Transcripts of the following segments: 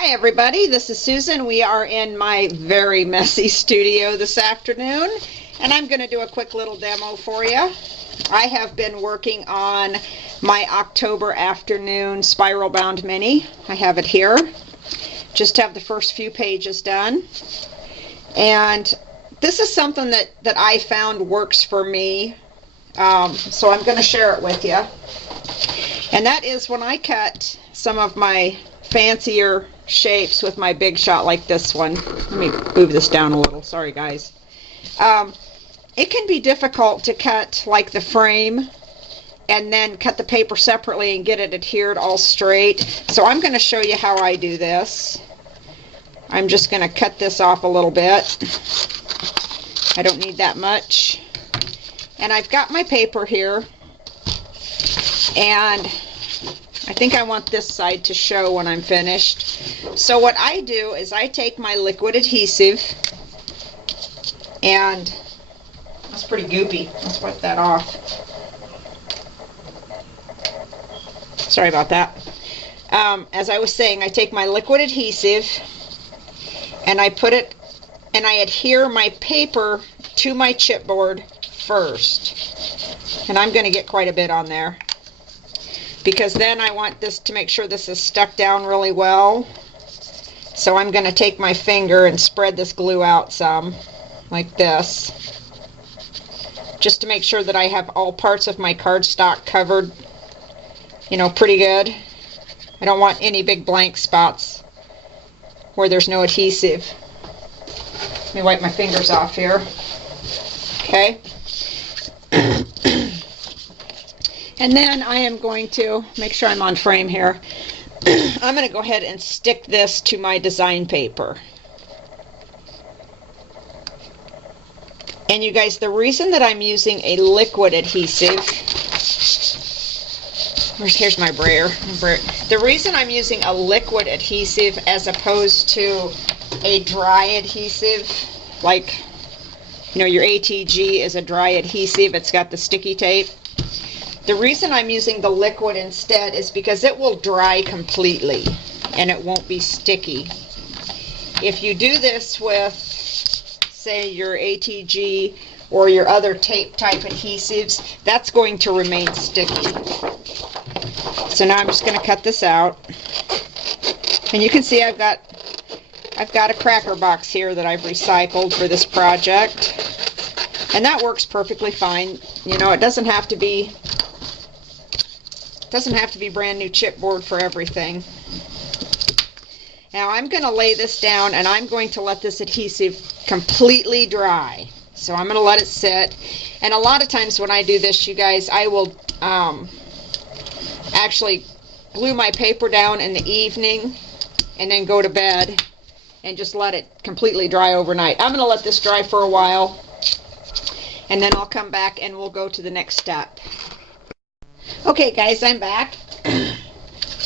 Hi everybody, this is Susan. We are in my very messy studio this afternoon, and I'm going to do a quick little demo for you. I have been working on my October afternoon spiral bound mini. I have it here. Just have the first few pages done. And this is something that I found works for me, so I'm going to share it with you. And that is when I cut some of my fancier shapes with my Big Shot like this one. Let me move this down a little. Sorry guys. It can be difficult to cut like the frame and then cut the paper separately and get it adhered all straight. So I'm going to show you how I do this. I'm just going to cut this off a little bit. I don't need that much. And I've got my paper here, and I think I want this side to show when I'm finished. So what I do is I take my liquid adhesive, and that's pretty goopy. Let's wipe that off. Sorry about that. As I was saying, I take my liquid adhesive and I put it, and I adhere my paper to my chipboard first. And I'm going to get quite a bit on there, because then I want this to make sure this is stuck down really well. So I'm going to take my finger and spread this glue out some, like this, just to make sure that I have all parts of my cardstock covered, you know, pretty good. I don't want any big blank spots where there's no adhesive. Let me wipe my fingers off here. Okay. And then I am going to make sure I'm on frame here. I'm going to go ahead and stick this to my design paper. And you guys, the reason that I'm using a liquid adhesive, here's my brayer. The reason I'm using a liquid adhesive as opposed to a dry adhesive, like, you know, your ATG is a dry adhesive, it's got the sticky tape. The reason I'm using the liquid instead is because it will dry completely and it won't be sticky. If you do this with, say, your ATG or your other tape type adhesives, that's going to remain sticky. So now I'm just going to cut this out. And you can see I've got a cracker box here that I've recycled for this project. And that works perfectly fine. You know, it doesn't have to be brand new chipboard for everything. Now I'm going to lay this down, and I'm going to let this adhesive completely dry. So I'm going to let it sit. And a lot of times when I do this, you guys, I will actually glue my paper down in the evening and then go to bed and just let it completely dry overnight. I'm going to let this dry for a while, and then I'll come back and we'll go to the next step. Okay guys, I'm back.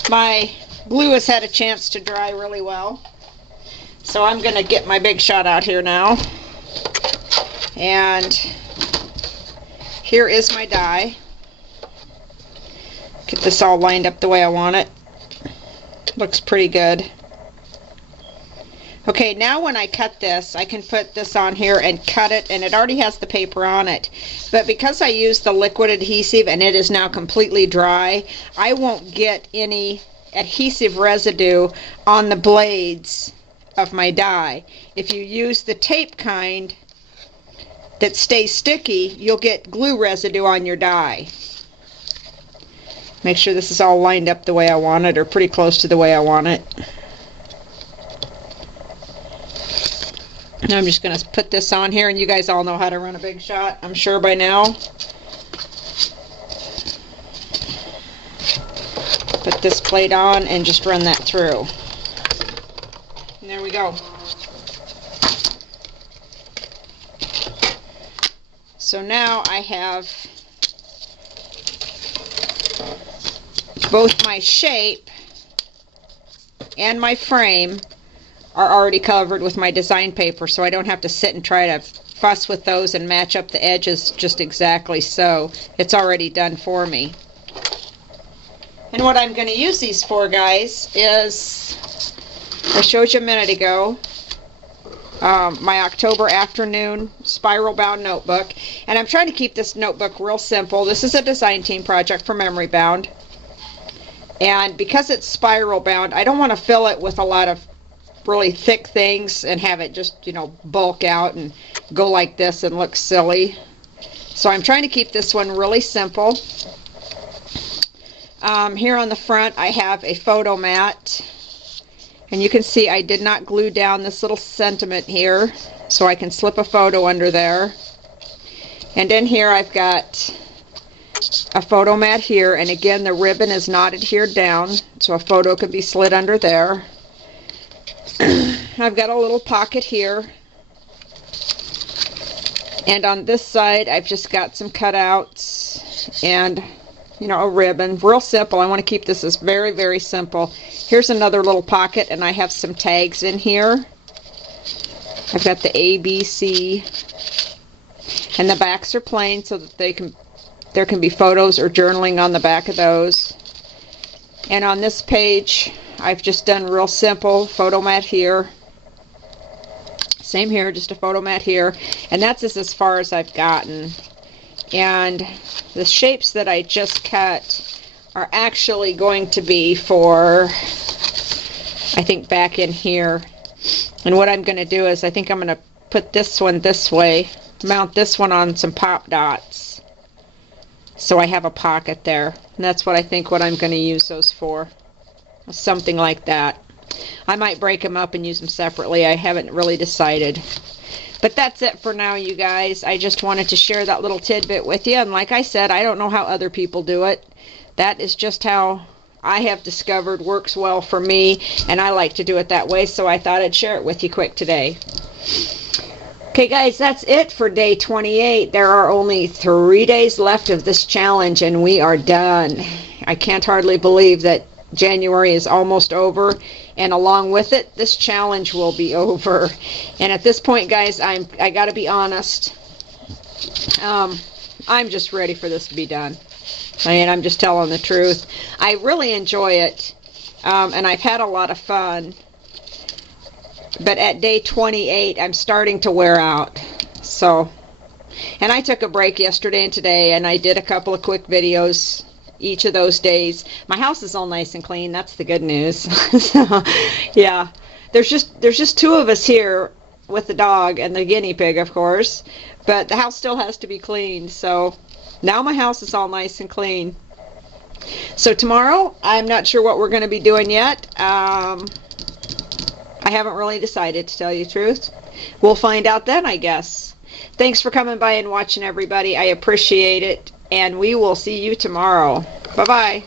My glue has had a chance to dry really well. So I'm going to get my Big Shot out here now. And here is my die. Get this all lined up the way I want it. Looks pretty good. Okay, now when I cut this, I can put this on here and cut it, and it already has the paper on it. But because I used the liquid adhesive and it is now completely dry, I won't get any adhesive residue on the blades of my die. If you use the tape kind that stays sticky, you'll get glue residue on your die. Make sure this is all lined up the way I want it, or pretty close to the way I want it. I'm just going to put this on here, and you guys all know how to run a Big Shot, I'm sure by now. Put this plate on and just run that through. And there we go. So now I have both my shape and my frame are already covered with my design paper, so I don't have to sit and try to fuss with those and match up the edges just exactly so. It's already done for me. And what I'm going to use these for, guys, is I showed you a minute ago my October afternoon spiral bound notebook, and I'm trying to keep this notebook real simple. This is a design team project for Memory Bound, and because it's spiral bound, I don't want to fill it with a lot of really thick things and have it just, you know, bulk out and go like this and look silly. So I'm trying to keep this one really simple. Here on the front I have a photo mat, and you can see I did not glue down this little sentiment here, so I can slip a photo under there. And in here I've got a photo mat here, and again the ribbon is not adhered down, so a photo can be slid under there. I've got a little pocket here, and on this side I've just got some cutouts and, you know, a ribbon. Real simple. I want to keep this as very, very simple. Here's another little pocket, and I have some tags in here. I've got the A, B, C, and the backs are plain so that there can be photos or journaling on the back of those. And on this page I've just done real simple photo mat here. Same here, just a photo mat here, and that's just as far as I've gotten. And the shapes that I just cut are actually going to be for, I think, back in here. And what I'm going to do is I think I'm going to put this one this way, mount this one on some pop dots, so I have a pocket there. And that's what I think what I'm going to use those for. Something like that. I might break them up and use them separately. I haven't really decided. But that's it for now, you guys. I just wanted to share that little tidbit with you. And like I said, I don't know how other people do it. That is just how I have discovered works well for me. And I like to do it that way. So I thought I'd share it with you quick today. Okay, guys, that's it for day 28. There are only 3 days left of this challenge, and we are done. I can't hardly believe that January is almost over, and along with it, this challenge will be over. And at this point, guys, I gotta be honest, I'm just ready for this to be done. I mean, I'm just telling the truth. I really enjoy it, and I've had a lot of fun, but at day 28 I'm starting to wear out. So, and I took a break yesterday and today, and I did a couple of quick videos each of those days. My house is all nice and clean. That's the good news. So, yeah, there's just 2 of us here with the dog and the guinea pig, of course, but the house still has to be cleaned. So now my house is all nice and clean. So tomorrow, I'm not sure what we're going to be doing yet. I haven't really decided, to tell you the truth. We'll find out then, I guess. Thanks for coming by and watching, everybody. I appreciate it. And we will see you tomorrow. Bye-bye.